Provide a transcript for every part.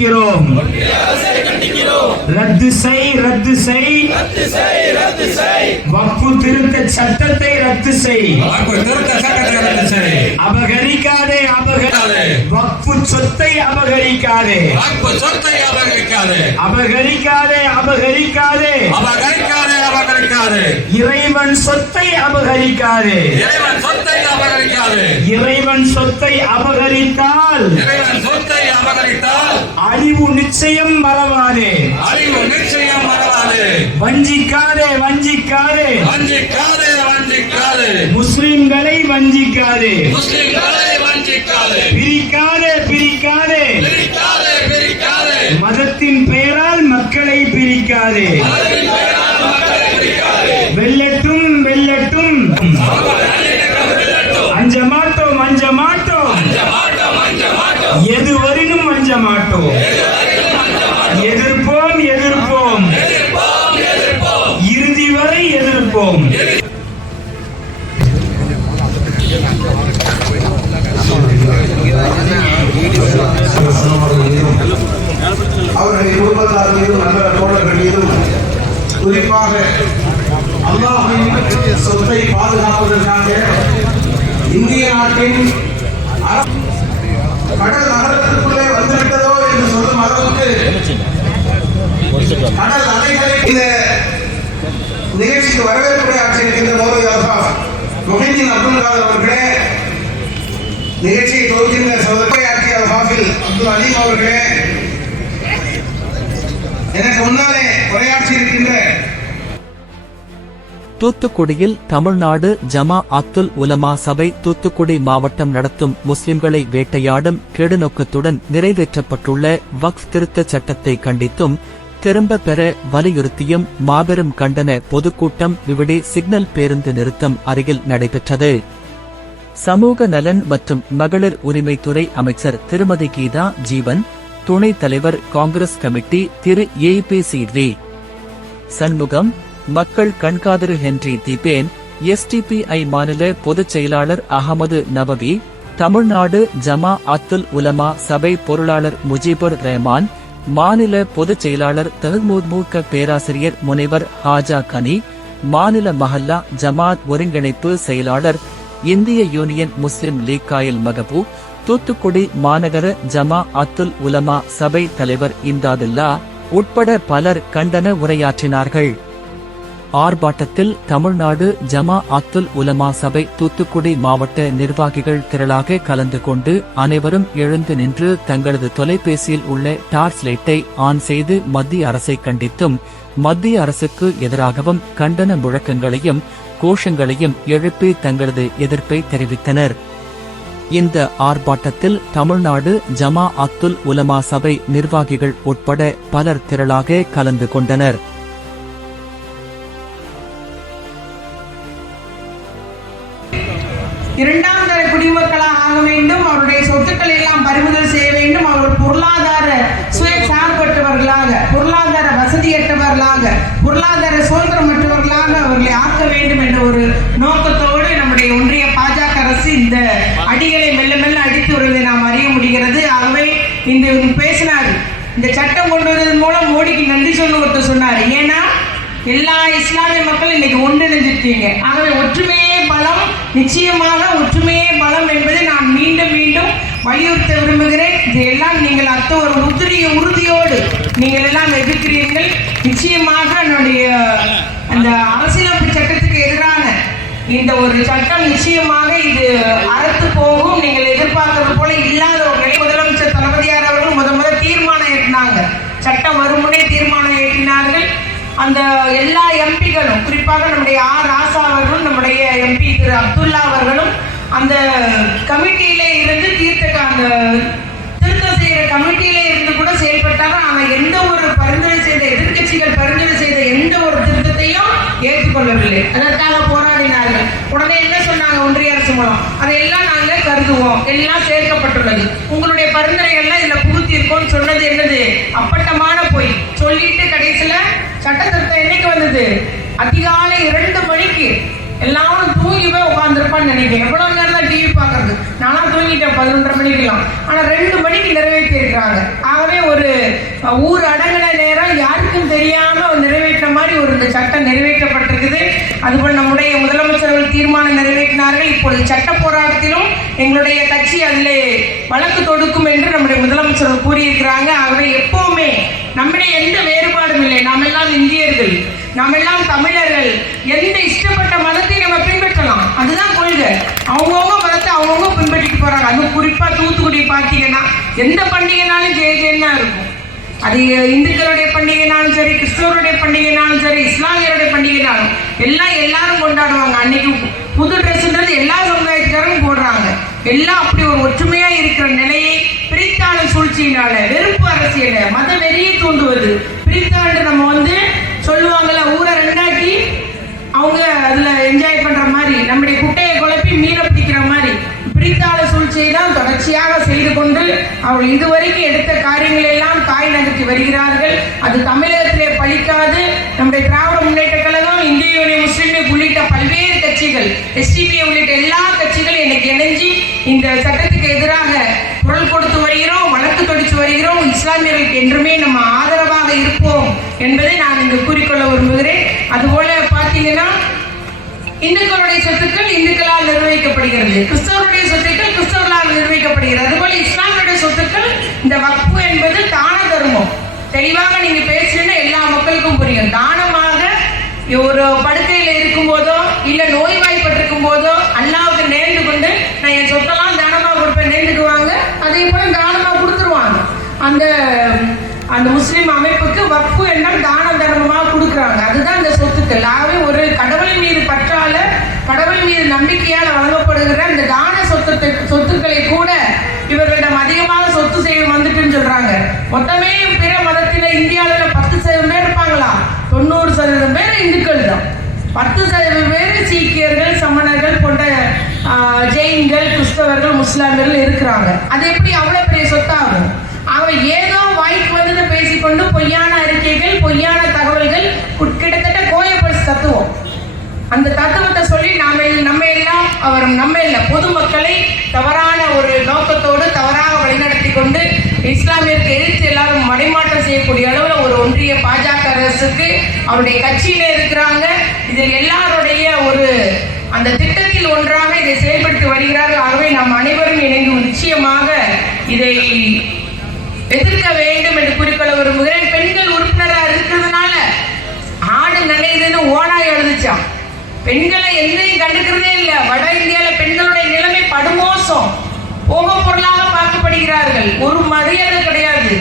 கண்டிக்கிறோம். ரத்து செய் வக்ஃபு திருத்த சட்டத்தை ரத்து செய். அபகரிக்காதே வக்ஃபு சொத்தை அபகரிக்காதே. இறைவன் சொத்தை அபகரிக்காதே. இறைவன் சொத்தை அபகரித்தால் அழிவு நிச்சயம் மறவாதே. வஞ்சிக்காதே முஸ்லிம்களை வஞ்சிக்காதே. பிரிக்காதே மதத்தின் பெயரால் மக்களை பிரிக்காதே. வெல்லட்டும் அஞ்ச மாட்டோம் எதுவரினும் அஞ்ச மாட்டோம். எதிர்ப்போம் இறுதி வரை எதிர்ப்போம். அவர்களின் குடும்பத்தார் மீதும் நல்ல தோழர்கள் மீதும் குறிப்பாக அல்லாஹ்வின் சொத்தை பாதுகாப்பதற்காக இந்திய நாட்டின் கடல் நகரத்திற்குள்ளே வந்துவிட்டதோ என்று சொல்லும் அளவுக்கு கடல் அலைகளை இந்த நிகழ்ச்சிக்கு வரவேற்புரை ஆற்றியிருக்கின்ற மௌலவி அல்ஃபாஸ் முஹிதீன் அப்துல் காதர் அவர்களே, நிகழ்ச்சியை தொகுக்கின்ற சகோதரி ஆற்றிய ஹாஃபில் அப்துல் அலீம் அவர்களே, எனக்கு முன்னாலே உரையாற்றி இருக்கின்ற தூத்துக்குடியில் தமிழ்நாடு ஜமா அத்துல் உலமா சபை தூத்துக்குடி மாவட்டம் நடத்தும் முஸ்லிம்களை வேட்டையாடும் கெடுநோக்கத்துடன் நிறைவேற்றப்பட்டுள்ள வக்ஃப் திருத்தச் சட்டத்தை கண்டித்தும் திரும்ப பெற வலியுறுத்தியும் மாபெரும் கண்டன பொதுக்கூட்டம் விவிடி சிக்னல் பேருந்து நிறுத்தம் அருகில் நடைபெற்றது. சமூக நலன் மற்றும் மகளிர் உரிமைத்துறை அமைச்சர் திருமதி கீதா ஜீவன், துணைத் தலைவர் காங்கிரஸ் கமிட்டி திரு ஏபிசிவி சண்முகம், மக்கள் கண்காதிரு ஹென்றி தீபேன், எஸ்டிபிஐ மாநில பொதுச் செயலாளர் அகமது நபவி, தமிழ்நாடு ஜமா அத்துல் உலமா சபை பொருளாளர் முஜிபுர் ரஹ்மான், மாநில பொதுச் செயலாளர் தஹ்மூத் பேராசிரியர் முனைவர் ஹாஜா கனி, மாநில மஹல்லா ஜமாத் ஒருங்கிணைப்பு செயலாளர் இந்திய யூனியன் முஸ்லிம் லீக் காயில் மகபூ, தூத்துக்குடி மாநகர ஜமா அத்துல் உலமா சபை தலைவர் இம்தாதுல்லா உட்பட பலர் கண்டன உரையாற்றினார்கள். ஆர்ப்பாட்டத்தில் தமிழ்நாடு ஜமா அத்துல் உலமா சபை தூத்துக்குடி மாவட்ட நிர்வாகிகள் திரளாக கலந்து கொண்டு அனைவரும் எழுந்து நின்று தங்களது தொலைபேசியில் உள்ள டார்ச் லைட்டை ஆன் செய்து மத்திய அரசை கண்டித்தும் மத்திய அரசுக்கு எதிராகவும் கண்டன முழக்கங்களையும் கோஷங்களையும் எழுப்பி தங்களது எதிர்ப்பை தெரிவித்தனர். இந்த ஆர்ப்பாட்டத்தில் தமிழ்நாடு ஜமா அத்துல் உலமா சபை நிர்வாகிகள் உட்பட பலர் திரளாக கலந்து கொண்டனர். இரண்டாம் தர குடிமக்களாக ஆக வேண்டும், அவருடைய சொத்துக்களை எல்லாம் பறிமுதல் செய்ய வேண்டும், அவர் பொருளாதார சுயசார்பற்றவர்களாக, பொருளாதார வசதியற்றவர்களாக, பொருளாதார சுதந்திரமற்றவர்களாக அவர்களை ஆக்க வேண்டும் என்ற ஒரு நோக்கத்தோடு நம்முடைய ஒன்றிய பாஜக அரசு இந்த அடிகளை மெல்ல மெல்ல அடித்து வருவதை நாம் அறிய முடிகிறது. ஆகவே இந்த பேசினார், இந்த சட்டம் கொண்டு வருவதன் மூலம் மோடிக்கு நன்றி சொல்ல ஒருத்தர் சொன்னார். ஏன்னா எல்லா இஸ்லாமிய மக்களும் இன்னைக்கு ஒன்றிணைஞ்சிருக்கீங்க. ஆகவே ஒற்றுமையே பலம், நிச்சயமாக ஒற்றுமையே பலம் என்பதை நான் மீண்டும் மீண்டும் வலியுறுத்த விரும்புகிறேன். இதையெல்லாம் நீங்கள் அத்த ஒரு உறுதியோடு நீங்கள் எல்லாம் எதிர்க்கிறீர்கள். நிச்சயமாக என்னுடைய அந்த அரசியலமைப்பு சட்டத்துக்கு எதிரான இந்த ஒரு சட்டம் நிச்சயமாக இது அறுத்து போகும். நீங்கள் எதிர்பார்த்தது போல இல்லாத ஒரு நிலை. முதலமைச்சர் தளபதியார் அவர்கள் முதல் தீர்மானம் ஏற்றினாங்க, சட்டம் வருமுன்னே தீர்மானம் ஏற்றினார்கள். அந்த எல்லா எம்பிகளும், குறிப்பாக நம்முடைய ராசா அவர்களும் நம்முடைய எம்பி திரு அப்துல்லா அவர்களும் அந்த கமிட்டியிலே இருந்து அந்த திருத்தம் செய்கிற கமிட்டியிலே இருந்து கூட செயல்பட்டாங்க. ஆனால் எந்த ஒரு பரிந்துரை செய்த எதிர்கட்சிகள் பரிந்துரை செய்த எந்த ஒரு திருத்தத்தையும் ஏற்றுக்கொள்ளவில்லை. அதற்காக போராடினார்கள். உடனே என்ன சொன்னாங்க ஒன்றிய அரசு மூலம், அதையெல்லாம் நாங்கள் கருதுவோம், எல்லாம் சேர்க்கப்பட்டுள்ளது, உங்களுடைய பரிந்துரைகள்லாம் இதில் புகுத்திருக்கோம்னு சொன்னது என்னது அப்பட்டமான பொய் சொல்லிட்டு கடைசியில் சட்ட திருத்தம் என்னைக்கு வந்தது? அதிகாலை 2 மணிக்கு. எல்லாரும் தூங்கிவே உட்காந்துருப்பான்னு நினைக்கிறேன். எவ்வளவு நேரம் தான் டிவி பார்க்கறது? நானும் தூங்கி தூங்கிட்டேன் 11:30 மணிக்கெல்லாம். ஆனா 2 மணிக்கு நிறைவேற்றி இருக்கிறாங்க. ஆகவே ஒரு ஊர் அடங்கின நேரம் யாருக்கும் தெரியாம நிறைவேற்ற மாதிரி ஒரு இந்த சட்டம் நிறைவேற்றப்பட்டிருக்குது. அதுபோல் நம்முடைய முதலமைச்சர்கள் தீர்மானம் நிறைவேற்றினார்கள். இப்பொழுது சட்ட போராட்டத்திலும் எங்களுடைய கட்சி அதிலே வழக்கு தொடுக்கும் என்று நம்முடைய முதலமைச்சர்கள் கூறியிருக்கிறாங்க. ஆகவே எப்பவுமே நம்மிடையே எந்த வேறுபாடும் இல்லை. நாம் எல்லாம் இந்தியர்கள், நாம் எல்லாம் தமிழர்கள். எந்த இஷ்டப்பட்ட மதத்தை நம்ம பின்பற்றலாம், அதுதான் கொள்கை. அவங்கவுங்க மதத்தை அவங்கவுங்க பின்பற்றிட்டு போறாங்க. அது குறிப்பா தூத்துக்குடி பார்த்தீங்கன்னா எந்த பண்டிகைனாலும் ஜெயஜெயன் தான் இருக்கும். அது இந்துக்களுடைய பண்டிகைனாலும் சரி, கிறிஸ்தவருடைய பண்டிகைனாலும் சரி, இஸ்லாமியருடைய பண்டிகைனாலும் எல்லாரும் கொண்டாடுவாங்க. அன்னைக்கு புது ட்ரெஸ்ன்றது எல்லா சமுதாயத்துக்காரும் போடுறாங்க. எல்லாம் அப்படி ஒரு ஒற்றுமையா இருக்கிற நிலையை பிரித்தாளும் சூழ்ச்சியினால, வெறுப்பு அரசியல, மத வெறியை தூண்டுவது, பிரித்தாண்டு நம்ம சொல்லுவாங்கல்ல, ஊரை ரெண்டாக்கி அவங்க அதுல என்ஜாய் பண்ற மாதிரி, நம்முடைய குட்டையை குழப்பி மீனை பிடிக்கிற மாதிரி பிரித்தாள சூழ்ச்சியை தான் தொடர்ச்சியாக செய்து கொண்டு அவர்கள் இதுவரைக்கும் எடுத்த காரியங்கள் எல்லாம் தாய் நகர்த்தி வருகிறார்கள். அது தமிழகத்திலே பலிக்காது. நம்முடைய திராவிட முன்னேற்ற கழகம், இந்திய யூனியன் முஸ்லீம் லீக் உள்ளிட்ட பல்வேறு கட்சிகள், எஸ்டிபி உள்ளிட்ட எல்லா கட்சிகளும் எனக்கு இணைஞ்சு இந்த சட்டத்துக்கு எதிராக குரல் கொடுத்து வருகிறோம், வழக்கு தொடுத்து வருகிறோம். இஸ்லாமியர்களுக்கு என்றுமே நம்ம ஆதரவாக இருப்போம் என்பதை நான் இங்கு கூறிக்கொள்ள விரும்புகிறேன். அதுபோல பார்த்தீங்கன்னா இந்துக்களுடைய சொத்துக்கள் இந்துக்களால் நிர்வகிக்கப்படுகிறது, கிறிஸ்தவருடைய சொத்துக்கள் கிறிஸ்தவர்களால் நிர்வகிக்கப்படுகிறது. அதுபோல இஸ்லாமியுடைய சொத்துக்கள் இந்த வக்ஃபு என்பது தான தர்மம். தெளிவாக நீங்க பேசுறீங்கன்னா எல்லா மக்களுக்கும் புரியும். தானமாக ஒரு படுக்கையில் இருக்கும் போதோ இல்ல நோய்வாய்ப்பட்டிருக்கும் போதோ அல்லாவுக்கு நேர்ந்து கொண்டு நான் என் சொத்தெல்லாம் தானமா கொடுப்பேன் நேர்ந்துக்குவாங்க. அதே போல தானமா கொடுத்துருவாங்க. அந்த முஸ்லிம் அமைப்புக்கு வக்ஃபு என்றால் தான தர்மமாக கொடுக்குறாங்க. அதுதான் இந்த சொத்துக்கள். ஆகவே ஒரு கடவுள் மீது பற்றால, கடவுள் மீது நம்பிக்கையால் வழங்கப்படுகிற இந்த தான சொத்துக்களை கூட இவர்களிடம் அதிகமாக சொத்து செய்ய வந்துட்டுன்னு சொல்றாங்க. மொத்தமே பிற மதத்தில் இந்தியாவில் 10% பேர் இருப்பாங்களா, 90% பேர் இந்துக்கள் தான். 10% பேர் சீக்கியர்கள், சமணர்கள் போன்ற ஜெயின்கள், கிறிஸ்தவர்கள், முஸ்லாமியர்கள் இருக்கிறாங்க. அது எப்படி அவ்வளவு பெரிய சொத்தாகும்? அவன் ஏதோ வாய்க்கு வந்து பேசிக்கொண்டு பொய்யான அறிக்கைகள், பொய்யான தகவல்கள், கிட்டத்தட்ட கோயப்பல்ஸ் தத்துவம். அந்த தத்துவத்தை சொல்லி நம்ம எல்லாம் நம்ம இல்ல பொதுமக்களை தவறான ஒரு நோக்கத்தோடு தவறாக வழிநடத்தி கொண்டு இஸ்லாமியருக்கு எதிர்த்து எல்லாரும் மடைமாற்றம் செய்யக்கூடிய அளவில் ஒரு ஒன்றிய பாஜக அரசுக்கு அவருடைய கட்சியில இருக்கிறாங்க. இதில் எல்லாருடைய ஒரு அந்த திட்டத்தில் ஒன்றாக இதை செயல்படுத்தி வருகிறார்கள். ஆகவே நாம் அனைவரும் இணைந்து நிச்சயமாக இதை எதிர்க்க வேண்டும் என்று குறிக்கொள்ள விரும்புகிறேன். பெண்கள் உறுப்பினராக இருக்கிறதுனால ஆடு நினைதுன்னு ஓனாய் எழுதுச்சான். பெண்களை எந்தையும் கண்டுக்கிறதே இல்லை. வட இந்தியாவில் பெண்களுடைய நிலைமை படுமோசம். போக பொருளாக பார்க்கப்படுகிறார்கள். ஒரு மரியாதை கிடையாது,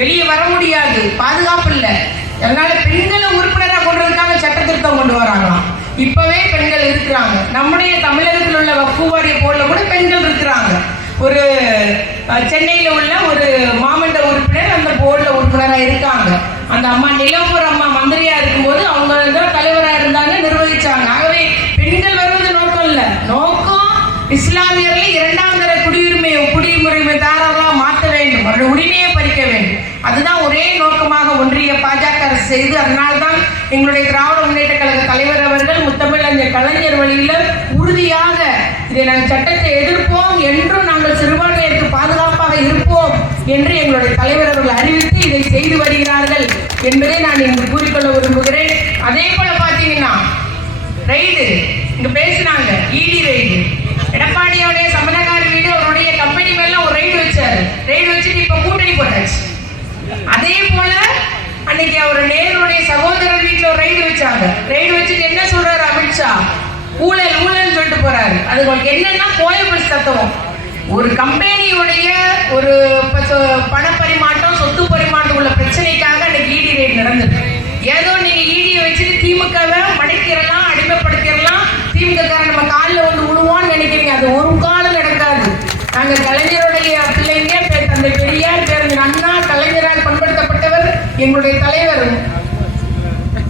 வெளியே வர முடியாது, பாதுகாப்பு இல்லை. அதனால பெண்களை உறுப்பினராக கொண்டதுக்காக சட்ட திருத்தம் கொண்டு வராங்களாம். இப்பவே பெண்கள் இருக்கிறாங்க. நம்முடைய தமிழகத்தில் உள்ள வக்ஃபு வாரிய போர்டில் கூட பெண்கள் இருக்கிறாங்க. ஒரு சென்னையில் உள்ள ஒரு மாமன்ற உறுப்பினர் அந்த போர்டில் உறுப்பினராக இருக்காங்க. அந்த அம்மா நிலம்பூர் அம்மா மந்திரியா இருக்கும்போது அவங்க தான் தலைவராக இருந்தாங்க, நிர்வகிச்சாங்க. ஆகவே பெண்கள் வருவது நோக்கம் இல்லை. நோக்கம் இஸ்லாமியர்களை 2ஆம் தர குடியுரிமைதாரர்களாக மாற்ற வேண்டும், அவருடைய உரிமையை பறிக்க வேண்டும். அதுதான் ஒரே நோக்கமாக ஒன்றிய பாஜக அரசு செய்து, அதனால்தான் எங்களுடைய திராவிட முன்னேற்ற கழக தலைவர் அவர்கள் முத்தமிழ் கலைஞர் வழியில உறுதியாக இதை நாங்கள் சட்டத்தை எதிர்ப்போம் என்றும் நாங்கள் சிறுபான்மையினருக்கு பாதுகாப்பாக இருப்போம் என்று எங்களுடைய தலைவர் அவர்கள் அறிவித்து இதை செய்து வருகிறார்கள் என்பதை நான் இங்கு கூறிக்கொள்ள விரும்புகிறேன். அதே போல பாத்தீங்கன்னா ரைடு இங்க பேசினாங்க, இடி ரைடு. எடப்பாடியோடைய சமணக்கார வீடு அவருடைய கம்பெனி மேல ஒரு ரைடு வச்சாரு. ரைடு வச்சுட்டு இப்ப கூட்டணி போட்டாச்சு. அதே போல அன்னைக்கு அவர் நேருடைய சகோதரர் வீட்டுல ஒரு ரைடு வச்சாங்க. ரைடு வச்சுட்டு என்ன சொல்றாரு அமித்ஷா? ஊழல் ஊழல் சொல்லிட்டு போறாரு. அது உங்களுக்கு என்னன்னா கோயம்புத்தூர் தத்துவம். ஒரு கம்பெனியுடைய ஒரு பணப்பரிமாற்றம், சொத்து பரிமாற்றம் உள்ள பிரச்சனைக்காக அன்னைக்கு இடி ரைடு நடந்தது. ஏதோ நீங்க இடியை வச்சுட்டு திமுகவை மடக்கிடலாம், அடிமைப்படுத்திடலாம், திமுக நம்ம காலில் வந்து விழுவான்னு நினைக்கிறீங்க. அது ஒரு காலம் நடக்காது. நாங்க கலைஞருடைய பிள்ளைங்க, தந்தை பெரியார், பேரறிஞர் அண்ணா, கலைஞரால் பண்படுத்தப்பட்டவர் எங்களுடைய தலைவர்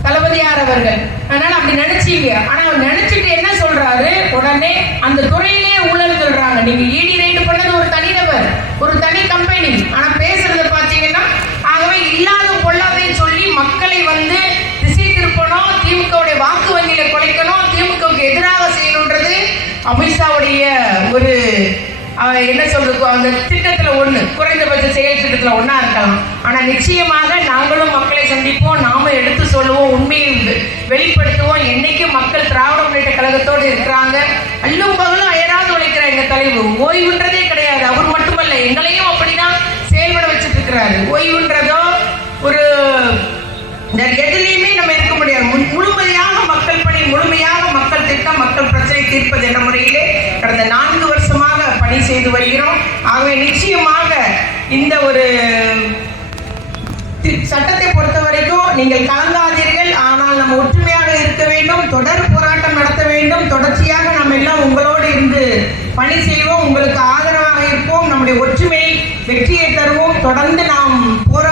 தளபதியார் அவர்கள். அதனால அப்படி நினைச்சீங்க. ஆனா அவர் நினைச்சிட்டு என்ன சொல்றாரு, உடனே அந்த துறையிலே ஊழல் சொல்றாங்க. நீங்க இடி ரைடு பண்ணது ஒரு தனிநபர், ஒரு தனி கம்பெனி. ஆனா பேசுறத பாத்தீங்கன்னா, ஆகவே இல்லாத பொல்லாதையை சொல்லி மக்களை வந்து திசை திருப்பணும், திமுகவுடைய வாக்கு வங்கியில குறைக்கணும், திமுகவுக்கு எதிராக செய்யணுன்றது அமித்ஷாவுடைய ஒரு என்ன சொல்றது, அந்த திட்டத்துல ஒண்ணு, குறைந்தபட்ச செயல் திட்டத்துல ஒண்ணா இருக்கலாம். ஆனா நிச்சயமாக நாங்களும் மக்களை சந்திப்போம், நாம எடுத்து சொல்லுவோம், உண்மையை வெளிப்படுத்துவோம். என்னைக்கு மக்கள் திராவிட முன்னேற்ற கழகத்தோடு இருக்கிறாங்க, அல்லும் பகலும் அயராது உழைக்கிற எங்க தலைவர் ஓய்வுன்றதே கிடையாது. அவர் மட்டுமல்ல, எங்களையும் அப்படிதான் செயல்பட வச்சுட்டு இருக்கிறாரு. ஓய்வுன்றதோ ஒரு எதுலையுமே நம்ம இருக்க முடியாது. முழுமையாக மக்கள் பணி, முழுமையாக மக்கள் திட்டம், மக்கள் பிரச்சனை தீர்ப்பது என்ற முறையிலே கடந்த 4 வருஷமாக பணி செய்து வருகிறோம். ஆகவே நிச்சயமாக இந்த ஒரு சட்டத்தை பொறுத்த வரைக்கும் நீங்கள் கலங்காதீர்கள். ஆனால் நம்ம ஒற்றுமையாக இருக்க வேண்டும், தொடர் போராட்டம் நடத்த வேண்டும். தொடர்ச்சியாக நம்ம எல்லாம் உங்களோடு இருந்து பணி செய்வோம், உங்களுக்கு ஆதரவாக இருப்போம். நம்முடைய ஒற்றுமை வெற்றியை தருவோம். தொடர்ந்து நாம் போராட்டம்